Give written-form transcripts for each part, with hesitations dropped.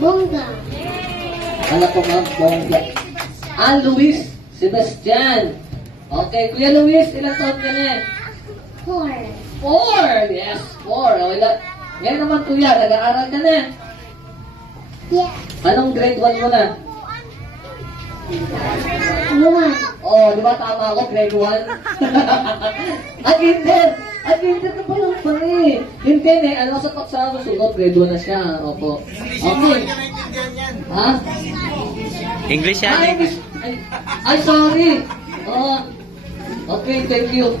Bongga. Anak ko ma'am, Bongga. Luis Sebastian. Okay, Kuya Luis, ilang taon ka na? 4. 4! Yes, 4. Ngayon naman kuya, nag-aaral ka na. Yeah. Anong grade 1 mo na? 1. Oh, di ba tama ako, grade 1? At hindi! At hindi ka pa lang pala eh. Hindi eh, ano sa paksa susunod, grade 1 na siya. Opo. Okay. Ha? English yan, Ay, English. ay, sorry. Oh, okay, thank you.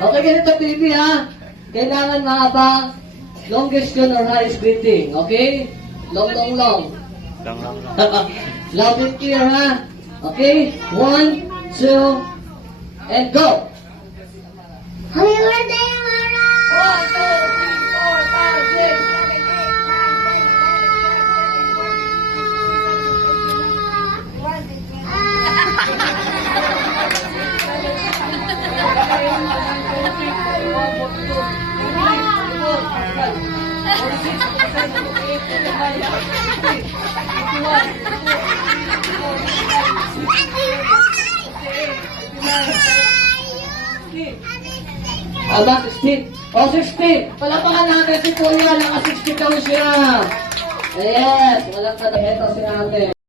Okay, ganito baby ha. Kailangan mahaba, longest yun or highest greeting. Okay? Long. Lang, lang, lang. Loud and clear ha. Okay? 1, 2, and go. Happy birthday, Mara! 1, 2, 3, 4, 5, 6, 7, 16. Oh, 16. Palapakan natin si Kuya. Naka 60 daw siya. Yes. Walang kadaheto si ate.